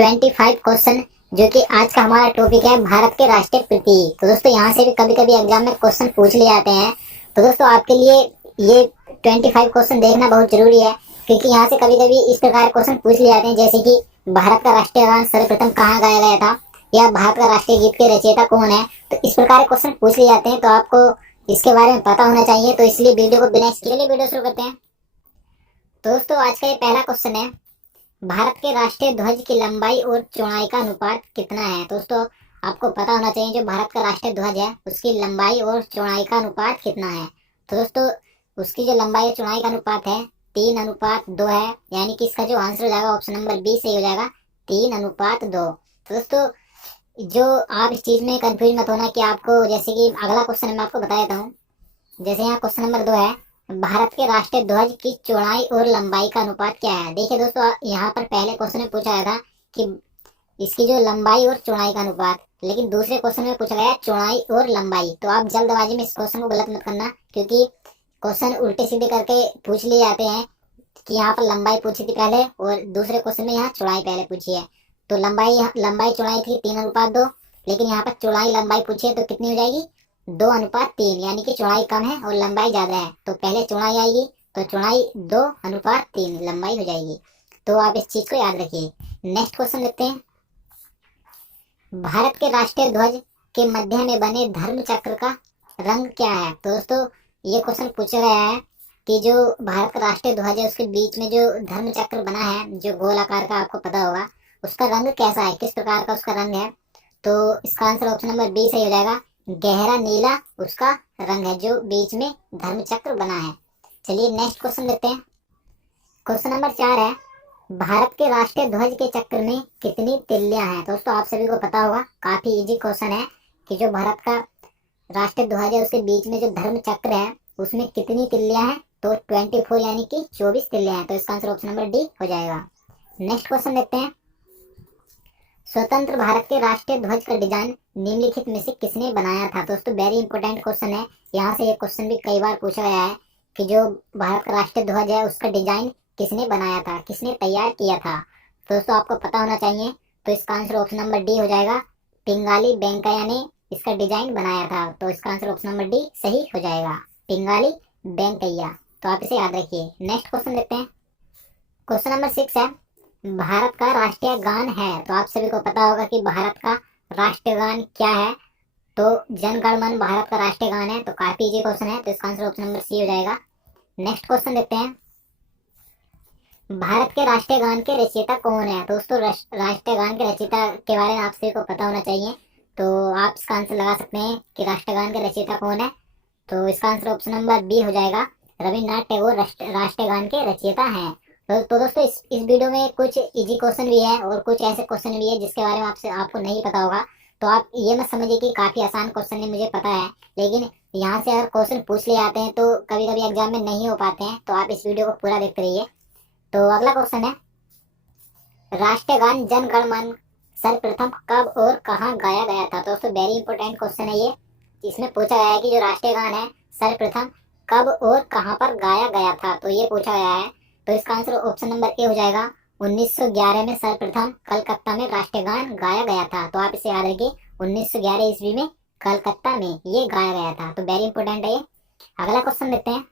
25 question, जो कि आज का हमारा टॉपिक है भारत के राष्ट्रीय प्रतीक। तो दोस्तों यहाँ से भी कभी कभी एग्जाम में क्वेश्चन पूछ लिए जाते हैं। तो दोस्तों आपके लिए ये 25 क्वेश्चन देखना बहुत जरूरी है, क्योंकि यहाँ से कभी कभी इस प्रकार क्वेश्चन पूछ लिए जाते हैं, जैसे कि भारत का राष्ट्रीय गान सर्वप्रथम कहाँ गाया गया था, या भारत का राष्ट्रीय गीत के रचयिता कौन है। तो इस प्रकार क्वेश्चन पूछ लिए जाते हैं, तो आपको इसके बारे में पता होना चाहिए। तो इसलिए वीडियो को बिना स्किप वीडियो शुरू करते हैं। दोस्तों आज का ये पहला क्वेश्चन है, भारत के राष्ट्रीय ध्वज की लंबाई और चौड़ाई का अनुपात कितना है। दोस्तों आपको पता होना चाहिए जो भारत का राष्ट्रीय ध्वज है उसकी लंबाई और चौड़ाई का अनुपात कितना है। तो दोस्तों उसकी जो लंबाई और चौड़ाई का अनुपात है 3:2 है, यानी कि इसका जो आंसर हो जाएगा ऑप्शन नंबर बी सही हो जाएगा, 3:2। तो दोस्तों जो आप इस चीज में कंफ्यूज मत होना कि आपको, जैसे कि अगला क्वेश्चन मैं आपको बता देता हूँ। जैसे यहाँ क्वेश्चन नंबर 2 है, भारत के राष्ट्रीय ध्वज की चौड़ाई और लंबाई का अनुपात क्या है। देखिए दोस्तों यहाँ पर पहले क्वेश्चन में पूछा गया था कि इसकी जो लंबाई और चौड़ाई का अनुपात, लेकिन दूसरे क्वेश्चन में पूछा गया चौड़ाई और लंबाई। तो आप जल्दबाजी में इस क्वेश्चन को गलत मत करना, क्योंकि क्वेश्चन उल्टे सीधे करके पूछ लिए जाते हैं कि यहाँ पर लंबाई पूछी थी पहले और दूसरे क्वेश्चन में यहाँ चौड़ाई पहले पूछी है। तो लंबाई चौड़ाई थी 3:2, लेकिन यहाँ पर चौड़ाई लंबाई पूछी है तो कितनी हो जाएगी 2:3, यानी कि चौड़ाई कम है और लंबाई ज्यादा है। तो पहले चौड़ाई आएगी, तो चौड़ाई 2:3 लंबाई हो जाएगी। तो आप इस चीज को याद रखिए। नेक्स्ट क्वेश्चन देखते हैं, भारत के राष्ट्रीय ध्वज के मध्य में बने धर्म चक्र का रंग क्या है। तो दोस्तों ये क्वेश्चन पूछा गया है कि जो भारत का राष्ट्रीय ध्वज है उसके बीच में जो धर्म चक्र बना है, जो गोल आकार का, आपको पता होगा उसका रंग कैसा है, किस प्रकार का उसका रंग है। तो इसका आंसर ऑप्शन नंबर बी सही हो जाएगा, गहरा नीला उसका रंग है जो बीच में धर्म चक्र बना है। चलिए नेक्स्ट क्वेश्चन देखते हैं। क्वेश्चन नंबर 4 है, भारत के राष्ट्रीय ध्वज के चक्र में कितनी तिल्लियां हैं। दोस्तों आप सभी को पता होगा, काफी इजी क्वेश्चन है कि जो भारत का राष्ट्रीय ध्वज है उसके बीच में जो धर्म चक्र है उसमें कितनी तिल्लियां हैं। तो 24 यानी कि 24 तिल्लियां हैं। तो इसका आंसर ऑप्शन नंबर डी हो जाएगा। नेक्स्ट क्वेश्चन देखते हैं, स्वतंत्र भारत के राष्ट्रीय ध्वज का डिजाइन निम्नलिखित में से किसने बनाया था। दोस्तों वेरी इंपॉर्टेंट क्वेश्चन है, यहाँ से ये क्वेश्चन भी कई बार पूछा गया है कि जो भारत का राष्ट्रीय ध्वज है उसका डिजाइन किसने बनाया था, किसने तैयार किया था। तो दोस्तों आपको पता होना चाहिए। तो इसका आंसर ऑप्शन नंबर डी हो जाएगा, पिंगाली वेंकैया ने इसका डिजाइन बनाया था। तो इसका आंसर ऑप्शन नंबर डी सही हो जाएगा, पिंगाली वेंकैया। तो आप इसे याद रखिए। नेक्स्ट क्वेश्चन देखते हैं। क्वेश्चन नंबर 6 है, भारत का राष्ट्रीय गान है। तो आप सभी को पता होगा कि भारत का राष्ट्रीय गान क्या है। तो जन गण मन भारत का राष्ट्रीय गान है। तो काफी इजी क्वेश्चन है, तो इसका आंसर ऑप्शन नंबर सी हो जाएगा। नेक्स्ट क्वेश्चन देखते हैं, भारत के राष्ट्रीय गान के रचयिता कौन है। दोस्तों राष्ट्रीय गान के रचयिता के बारे में आप सभी को पता होना चाहिए। तो आप इसका आंसर लगा सकते हैं कि राष्ट्रीय गान के रचयिता कौन है। तो इसका आंसर ऑप्शन नंबर बी हो जाएगा, रविन्द्रनाथ टैगोर राष्ट्रीय गान के रचयिता हैं। तो दोस्तों इस वीडियो में कुछ इजी क्वेश्चन भी है और कुछ ऐसे क्वेश्चन भी है जिसके बारे में आपको नहीं पता होगा। तो आप ये मत समझिए कि काफी आसान क्वेश्चन है, मुझे पता है, लेकिन यहाँ से अगर क्वेश्चन पूछ लिए जाते हैं तो कभी कभी एग्जाम में नहीं हो पाते हैं। तो आप इस वीडियो को पूरा देखते रहिए। तो अगला क्वेश्चन है, राष्ट्रीय गान जन गण मन सर्वप्रथम कब और कहाँ गाया गया था। दोस्तों वेरी इंपॉर्टेंट क्वेश्चन है ये। इसमें पूछा गया है कि जो राष्ट्रीय गान है सर्वप्रथम कब और कहाँ पर गाया गया था। तो ये पूछा गया है। तो इसका आंसर ऑप्शन नंबर ए हो जाएगा, 1911 में सर्वप्रथम कलकत्ता में राष्ट्रीय गान गाया गया था। तो आप इसे याद रखिए, 1911 ईस्वी में कलकत्ता में ये गाया गया था। तो वेरी इंपॉर्टेंट है ये। अगला क्वेश्चन देखते हैं।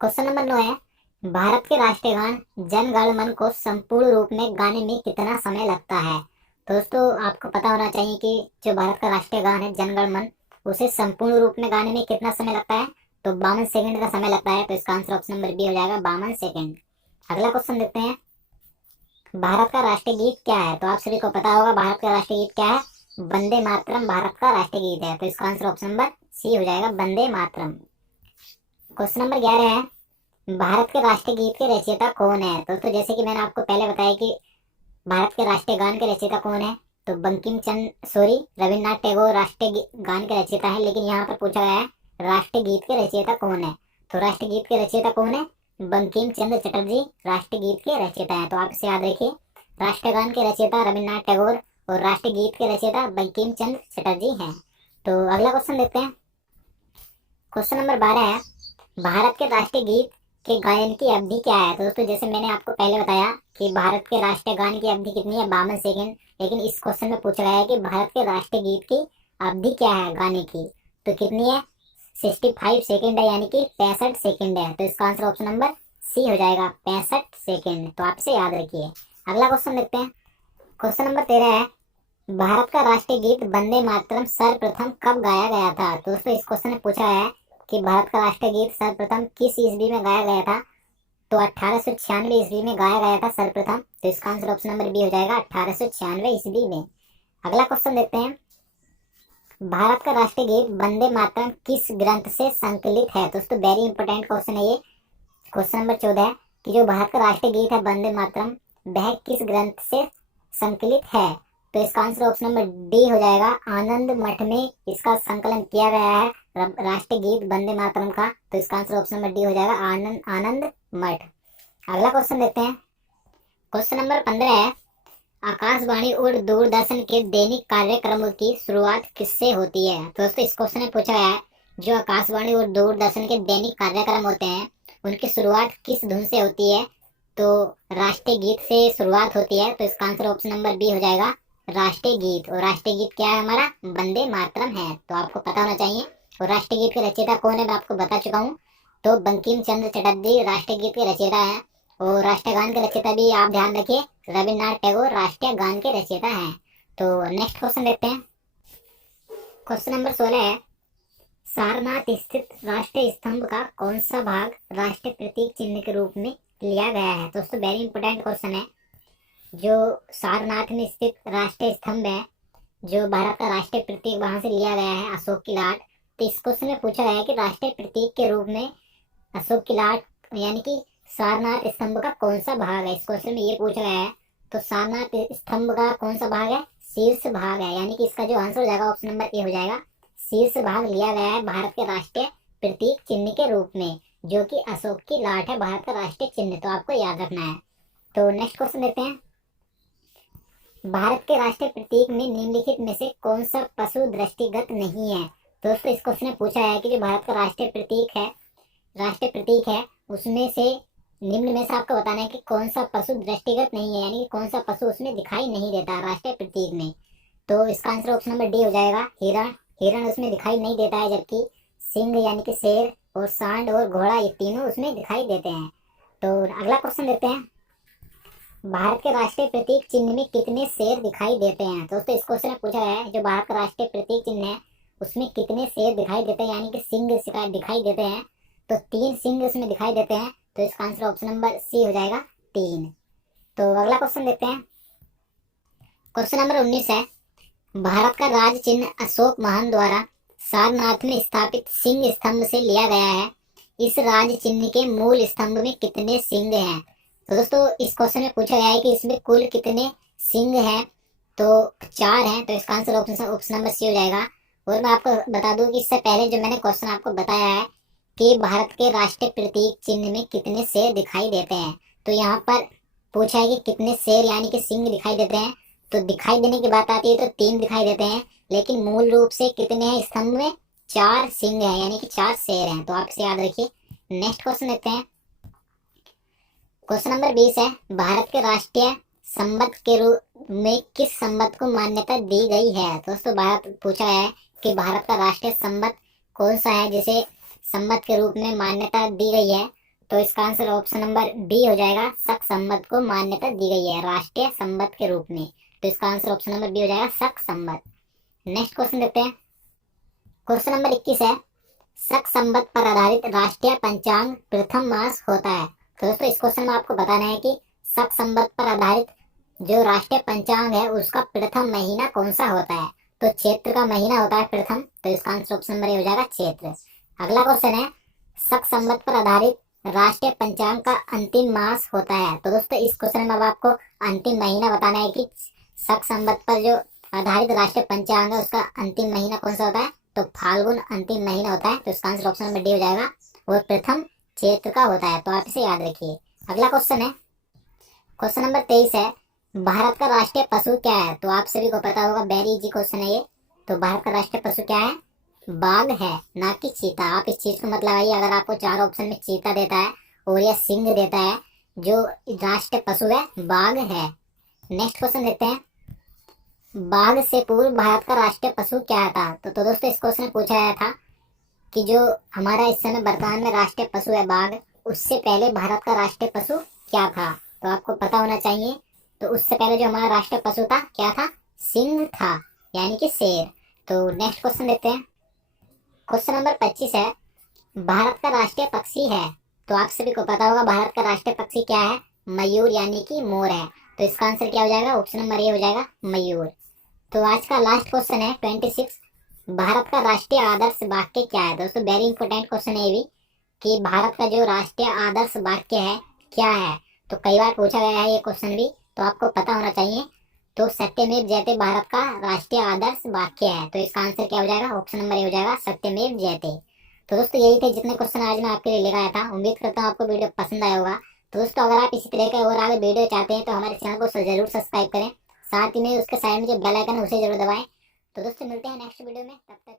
क्वेश्चन नंबर 9 है, भारत के राष्ट्रीय गान जन गण मन को संपूर्ण रूप में गाने में कितना समय लगता है। दोस्तों आपको पता होना चाहिए कि जो भारत का राष्ट्रीय गान है जन गण मन, उसे संपूर्ण रूप में गाने में कितना समय लगता है। तो 52 सेकंड का समय लगता है। तो इसका आंसर ऑप्शन नंबर बी हो जाएगा, 52 सेकंड। अगला क्वेश्चन देखते हैं, भारत का राष्ट्रीय गीत क्या है। तो आप सभी को पता होगा भारत का राष्ट्रीय गीत क्या है, वंदे मातरम भारत का राष्ट्रीय गीत है। तो इसका आंसर ऑप्शन नंबर सी हो जाएगा, वंदे मातरम। क्वेश्चन नंबर 11 है, भारत के राष्ट्रीय गीत के रचयिता कौन है। दोस्तों जैसे कि मैंने आपको पहले बताया कि भारत के राष्ट्रीय गान के रचयिता कौन है, तो बंकिम चंद्र सॉरी रविन्द्रनाथ टैगोर राष्ट्रीय गान के रचयिता है। लेकिन यहाँ पर पूछा गया है राष्ट्रीय गीत के रचयिता कौन है। तो राष्ट्रीय गीत के रचयिता कौन है, बंकिम चंद्र चटर्जी राष्ट्रीय गीत के रचयिता है। तो आप इसे याद रखिए, राष्ट्रीय गान के रचयिता रविन्द्रनाथ टैगोर और राष्ट्रीय गीत के रचयिता बंकिम चंद्र चटर्जी हैं। तो अगला क्वेश्चन देखते हैं। क्वेश्चन नंबर 12 है, भारत के राष्ट्रीय गीत के गायन की अवधि क्या है। तो दोस्तों जैसे मैंने आपको पहले बताया कि भारत के राष्ट्रीय गान की अवधि कितनी है, 52 सेकेंड। लेकिन इस क्वेश्चन में पूछा गया है कि भारत के राष्ट्रीय गीत की अवधि क्या है गाने की, तो कितनी है, 65 सेकेंड है, यानी कि 65 सेकेंड है। तो इसका आंसर ऑप्शन नंबर सी हो जाएगा, 65 सेकेंड। तो आप इसे याद रखिए। अगला क्वेश्चन देखते हैं। क्वेश्चन नंबर 13 है, भारत का राष्ट्रीय गीत वंदे मातरम सर्वप्रथम कब गाया गया था। तो दोस्तों इस क्वेश्चन में पूछा है कि भारत का राष्ट्रीय गीत सर्वप्रथम किस ईस्वी में गाया गया था। तो 1896 ईस्वी में गाया गया था सर्वप्रथम। तो इसका आंसर ऑप्शन नंबर बी हो जाएगा, 1896 ईस्वी में। अगला क्वेश्चन देखते हैं, भारत का राष्ट्रीय गीत वंदे मातरम किस ग्रंथ से संकलित है। दोस्तों वेरी इंपॉर्टेंट क्वेश्चन है ये। क्वेश्चन नंबर 14 है कि जो भारत का राष्ट्रीय गीत है वंदे मातरम, वह किस ग्रंथ से संकलित है। तो इसका आंसर ऑप्शन नंबर डी हो जाएगा, आनंद मठ में इसका संकलन किया गया है राष्ट्रीय गीत वंदे मातरम का। तो इसका आंसर ऑप्शन नंबर डी हो जाएगा, आनंद मठ। अगला क्वेश्चन देखते हैं। क्वेश्चन नंबर 15 है, आकाशवाणी और दूरदर्शन के दैनिक कार्यक्रमों की शुरुआत किससे होती है। तो दोस्तों इस क्वेश्चन में पूछा गया है, जो आकाशवाणी और दूरदर्शन के दैनिक कार्यक्रम होते हैं उनकी शुरुआत किस धुन से होती है। तो राष्ट्रीय गीत से शुरुआत होती है। तो इसका आंसर ऑप्शन नंबर बी हो जाएगा, राष्ट्रीय गीत। और राष्ट्रीय गीत क्या है हमारा, वंदे मातरम है। तो आपको पता होना चाहिए। और राष्ट्रीय गीत के रचयिता कौन है मैं आपको बता चुका हूँ। तो बंकिम चंद्र चटर्जी राष्ट्रीय गीत के रचयिता है। और राष्ट्रीय गान के रचयिता भी आप ध्यान रखिए, रविन्द्रनाथ टैगोर राष्ट्रीय गान के रचयिता हैं। तो नेक्स्ट क्वेश्चन देखते हैं। क्वेश्चन नंबर 16 है, सारनाथ स्थित राष्ट्रीय स्तंभ का कौन सा भाग राष्ट्रीय प्रतीक चिन्ह के रूप में लिया गया है। दोस्तों वेरी इंपोर्टेंट क्वेश्चन है। जो सारनाथ में स्थित राष्ट्रीय स्तंभ है, जो भारत का राष्ट्रीय प्रतीक, वहां से लिया गया है अशोक की लाट। तो इस क्वेश्चन में पूछा गया है कि राष्ट्रीय प्रतीक के रूप में अशोक की लाट यानी कि सारनाथ स्तंभ का कौन सा भाग है। इस क्वेश्चन में ये पूछा गया है। तो सारनाथ स्तंभ का कौन सा भाग है, शीर्ष भाग है। यानी कि इसका जो आंसर हो जाएगा ऑप्शन नंबर ए हो जाएगा, शीर्ष भाग लिया गया है भारत के राष्ट्रीय प्रतीक चिन्ह के रूप में, जो कि अशोक की लाट है भारत का राष्ट्रीय चिन्ह। तो आपको याद रखना है। तो नेक्स्ट क्वेश्चन देखते हैं, भारत के राष्ट्रीय प्रतीक में निम्नलिखित में से कौन सा पशु दृष्टिगत नहीं है। दोस्तों इस क्वेश्चन में पूछा है कि जो भारत का राष्ट्रीय प्रतीक है उसमें से निम्न में से आपको बताना है कि कौन सा पशु दृष्टिगत नहीं है, यानी कि कौन सा पशु उसमें दिखाई नहीं देता राष्ट्रीय प्रतीक में। तो इसका आंसर ऑप्शन नंबर डी हो जाएगा, हिरण। हिरण उसमें दिखाई नहीं देता है, जबकि सिंह यानी कि शेर और सांड और घोड़ा ये तीनों उसमें दिखाई देते हैं। तो अगला क्वेश्चन देखते हैं, भारत के राष्ट्रीय प्रतीक चिन्ह में कितने शेर दिखाई देते हैं। दोस्तों इस क्वेश्चन में पूछा गया है, जो भारत का राष्ट्रीय प्रतीक चिन्ह है उसमें कितने शेर दिखाई देते हैं, यानी कि सिंह दिखाई देते हैं। तो 3 सिंह उसमें दिखाई देते हैं। तो इसका आंसर ऑप्शन नंबर सी हो जाएगा, 3। तो अगला क्वेश्चन देखते हैं। क्वेश्चन नंबर 19 है, भारत का राज चिन्ह अशोक महान द्वारा सारनाथ में स्थापित सिंह स्तंभ से लिया गया है। इस राज चिन्ह के मूल स्तंभ में कितने सिंह हैं। तो दोस्तों इस क्वेश्चन में पूछा गया है कि इसमें कुल कितने सिंह हैं। तो 4 हैं। तो इसका आंसर ऑप्शन नंबर सी हो जाएगा। और मैं आपको बता दूं कि इससे पहले जो मैंने क्वेश्चन आपको बताया है कि भारत के राष्ट्रीय प्रतीक चिन्ह में कितने शेर दिखाई देते हैं, तो यहाँ पर पूछा है कि कितने शेर यानी कि सिंह दिखाई देते हैं। तो दिखाई देने की बात आती है तो 3 दिखाई देते हैं, लेकिन मूल रूप से कितने हैं स्तंभ में, 4 सिंह हैं, यानी कि 4 शेर हैं। तो आप इसे याद रखिए। नेक्स्ट क्वेश्चन देखते हैं। क्वेश्चन नंबर 20 है, भारत के राष्ट्रीय संबंध के रूप में किस संबंध को मान्यता दी गई है। दोस्तों भारत पूछा है कि भारत का राष्ट्रीय संबंध कौन सा है जिसे संबंध के रूप में मान्यता दी गई है। तो इसका आंसर ऑप्शन नंबर बी हो जाएगा, शक संबंध को मान्यता दी गई है राष्ट्रीय संबंध के रूप में। तो इसका आंसर ऑप्शन नंबर बी हो जाएगा, शक संबंध। नेक्स्ट क्वेश्चन देखते हैं। क्वेश्चन नंबर 21 है, शक संबंध पर आधारित राष्ट्रीय पंचांग प्रथम मास होता है। तो दोस्तों इस क्वेश्चन में आपको बताना है कि शक संबंध पर आधारित जो राष्ट्रीय पंचांग है उसका प्रथम महीना कौन सा होता है। तो चैत्र का महीना होता है प्रथम। तो इसका आंसर ऑप्शन नंबर ए हो जाएगा, चैत्र। अगला क्वेश्चन है, शक संबंध पर आधारित राष्ट्रीय पंचांग का अंतिम मास होता है। तो दोस्तों इस क्वेश्चन में अब आपको अंतिम महीना बताना है कि शक संबंध पर जो आधारित राष्ट्रीय पंचांग है उसका अंतिम महीना कौन सा होता है। तो फाल्गुन अंतिम महीना होता है। तो इसका आंसर ऑप्शन नंबर डी हो जाएगा, और प्रथम चैत्र का होता है। तो आप इसे याद रखिए। अगला क्वेश्चन है, क्वेश्चन नंबर 23 है, भारत का राष्ट्रीय पशु क्या है। तो आप सभी को पता होगा, वेरी इजी क्वेश्चन है ये। तो भारत का राष्ट्रीय पशु क्या है, बाघ है, ना कि चीता। आप इस चीज को मत लगाइए। अगर आपको 4 ऑप्शन में चीता देता है और यह सिंह देता है। जो राष्ट्रीय पशु है बाघ है। नेक्स्ट क्वेश्चन देखते हैं, बाघ से पूर्व भारत का राष्ट्रीय पशु क्या था? तो दोस्तों इस क्वेश्चन में पूछा गया था कि जो हमारा इस समय वर्तमान में राष्ट्रीय पशु है बाघ, उससे पहले भारत का राष्ट्रीय पशु क्या था? तो आपको पता होना चाहिए। तो उससे पहले जो हमारा राष्ट्रीय पशु था क्या था? सिंह था, यानी कि शेर। तो नेक्स्ट क्वेश्चन देखते हैं, क्वेश्चन नंबर 25 है, भारत का राष्ट्रीय पक्षी है। तो आप सभी को पता होगा भारत का राष्ट्रीय पक्षी क्या है? मयूर, यानी कि मोर है। तो इसका आंसर क्या हो जाएगा? ऑप्शन नंबर ए हो जाएगा, मयूर। तो आज का लास्ट क्वेश्चन है 26, भारत का राष्ट्रीय आदर्श वाक्य क्या है? दोस्तों वेरी इंपॉर्टेंट क्वेश्चन है ये भी, कि भारत का जो राष्ट्रीय आदर्श वाक्य है क्या है? तो कई बार पूछा गया है ये क्वेश्चन भी, तो आपको पता होना चाहिए। तो सत्यमेव जयते भारत का राष्ट्रीय आदर्श वाक्य है। तो इसका आंसर क्या हो जाएगा? ऑप्शन नंबर ए हो जाएगा, सत्यमेव जयते। तो दोस्तों यही थे जितने क्वेश्चन आज मैं आपके लिए लेकर आया था। उम्मीद करता हूँ आपको वीडियो पसंद आया होगा। तो दोस्तों अगर आप इसी तरह के और आगे वीडियो चाहते हैं तो हमारे चैनल को जरूर सब्सक्राइब करें, साथ ही में उसके साइड में जो बेल आइकन है उसे जरूर दबाएं। तो दोस्तों मिलते हैं नेक्स्ट वीडियो में, तब तक